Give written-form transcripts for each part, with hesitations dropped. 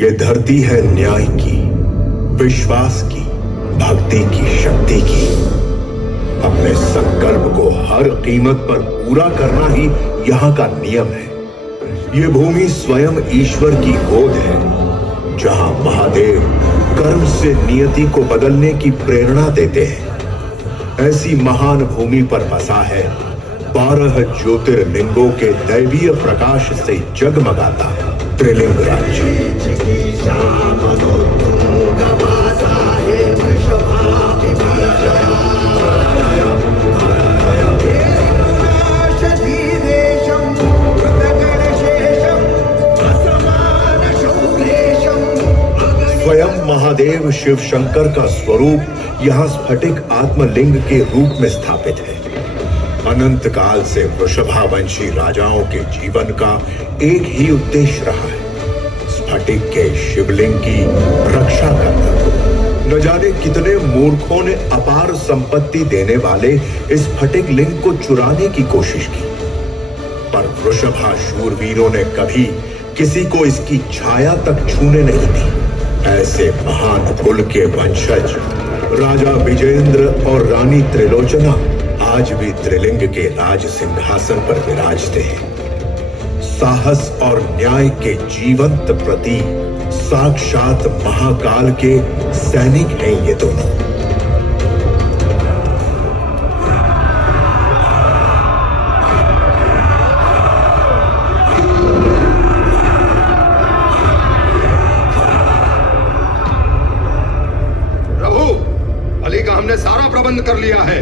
ये धरती है न्याय की, विश्वास की, भक्ति की, शक्ति की। अपने संकल्प को हर कीमत पर पूरा करना ही यहाँ का नियम है। ये भूमि स्वयं ईश्वर की गोद है, जहाँ महादेव कर्म से नियति को बदलने की प्रेरणा देते हैं। ऐसी महान भूमि पर बसा है 12 ज्योतिर्लिंगों के दैवीय प्रकाश से जगमगाता त्रिलिंग राज्य। स्वयं महादेव शिव शंकर का स्वरूप यहाँ स्फटिक आत्मलिंग के रूप में स्थापित है। अनंत काल से वृषभावंशी राजाओं के जीवन का एक ही उद्देश्य रहा है, स्फटिक के शिवलिंग की रक्षा करना। न जाने कितने मूर्खों ने अपार संपत्ति देने वाले इस स्फटिक लिंग को चुराने की कोशिश की, पर वृषभा शूरवीरों ने कभी किसी को इसकी छाया तक छूने नहीं दी। ऐसे महान कुल के वंशज राजा विजेंद्र और रानी त्रिलोचना आज भी त्रिलिंग के राज सिंहासन पर विराजते हैं। साहस और न्याय के जीवंत प्रतीक, साक्षात महाकाल के सैनिक हैं ये दोनों। प्रभु, बलि का हमने सारा प्रबंध कर लिया है।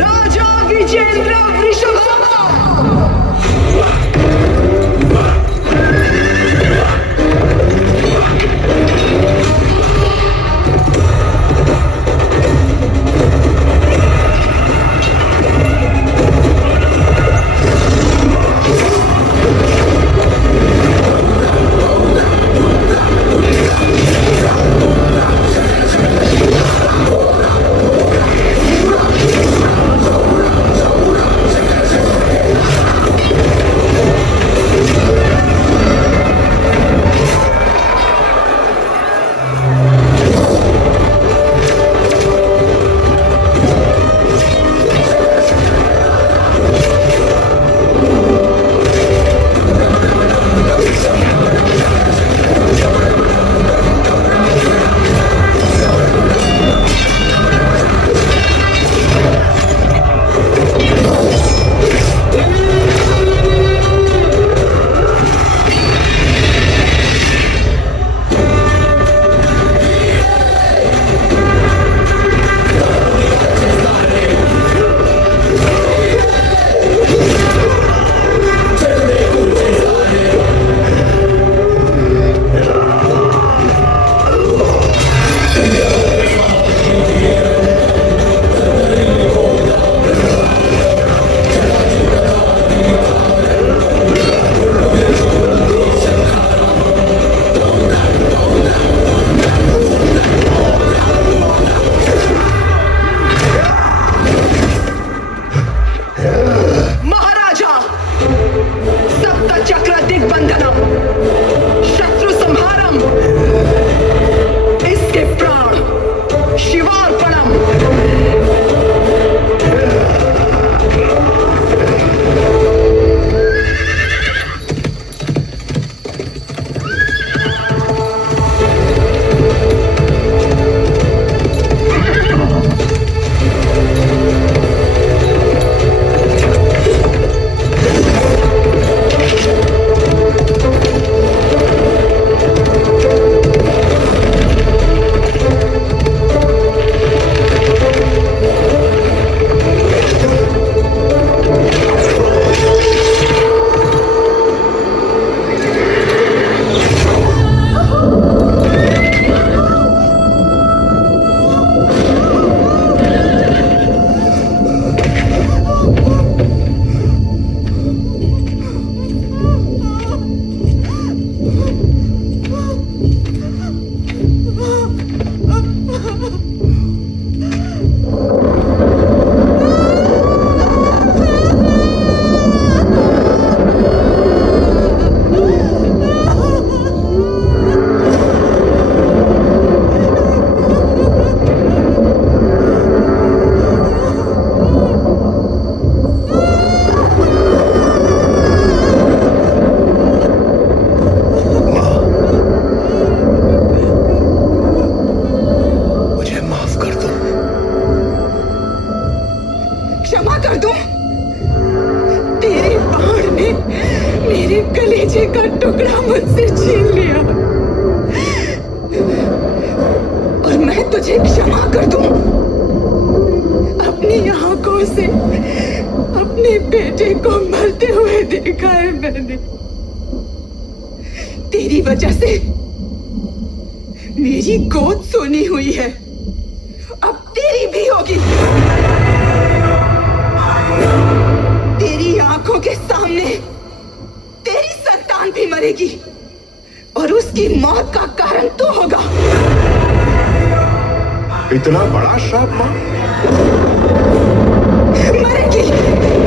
राजा विजेंद्र वृषभावा। कलेजे का टुकड़ा मुझसे छीन लिया और मैं तुझे क्षमा कर दूं। अपनी आंखों से अपने बेटे को मरते हुए देखा है मैंने। तेरी वजह से मेरी गोद सुनी हुई है, अब तेरी भी होगी। तेरी आंखों के सामने तेरी संतान भी मरेगी और उसकी मौत का कारण तू होगा। इतना बड़ा श्राप मां? मरेगी।